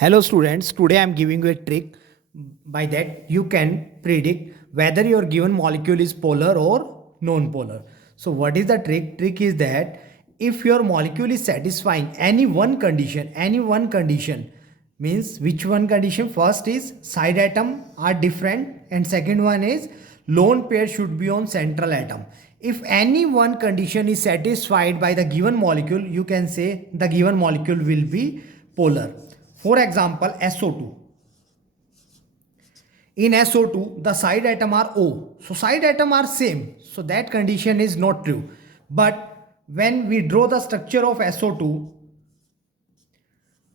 Hello students, today I am giving you a trick by that you can predict whether your given molecule is polar or non-polar. So what is the trick? Trick is that if your molecule is satisfying any one condition means which one condition? First is side atom are different and second one is lone pair should be on central atom. If any one condition is satisfied by the given molecule, you can say the given molecule will be polar. For example, SO2. In SO2, the side atom are O. So side atom are same. So that condition is not true. But when we draw the structure of SO2,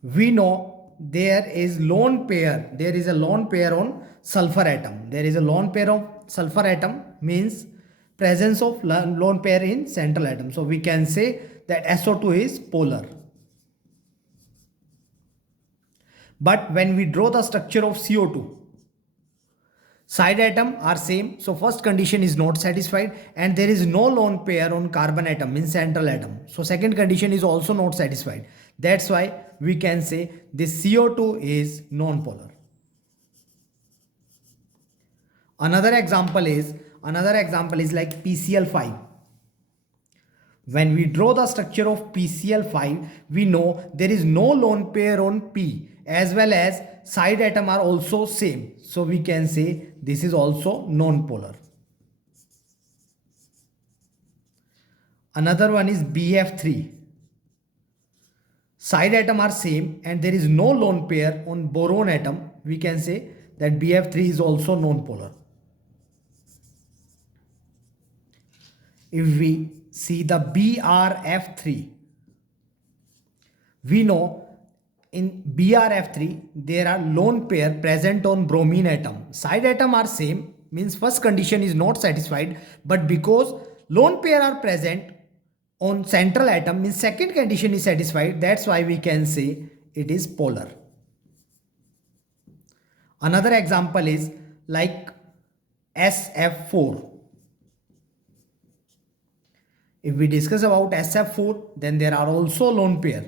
we know there is lone pair. There is a lone pair on sulfur atom. There is a lone pair of sulfur atom means presence of lone pair in central atom. So we can say that SO2 is polar. But when we draw the structure of CO2, side atom are same. So first condition is not satisfied and there is no lone pair on carbon atom means central atom. So second condition is also not satisfied. That's why we can say this CO2 is non-polar. Another example is like PCl5. When we draw the structure of PCl5, we know there is no lone pair on P as well as side atom are also same. So we can say this is also non-polar. Another one is BF3. Side atom are same and there is no lone pair on boron atom. We can say that BF3 is also non-polar. If we see the BRF3, we know in BRF3 there are lone pair present on bromine atom. Side atom are same means first condition is not satisfied, but because lone pair are present on central atom means second condition is satisfied. That's why we can say it is polar. Another example is like SF4. If we discuss about SF4, then there are also lone pair.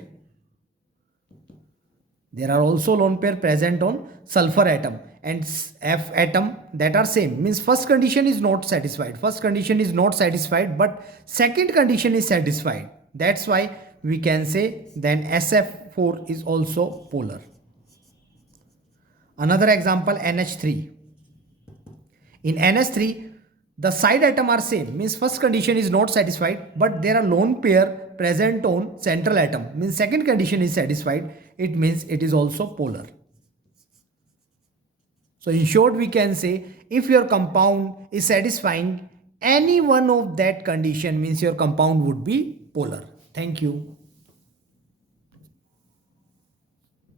There are also lone pair present on sulfur atom and F atom that are same means first condition is not satisfied. First condition is not satisfied, but second condition is satisfied. That's why we can say then SF4 is also polar. Another example, NH3. In NH3, the side atom are same means first condition is not satisfied, but there are lone pair present on central atom means second condition is satisfied. It means it is also polar. So in short, we can say if your compound is satisfying any one of that condition means your compound would be polar. Thank you.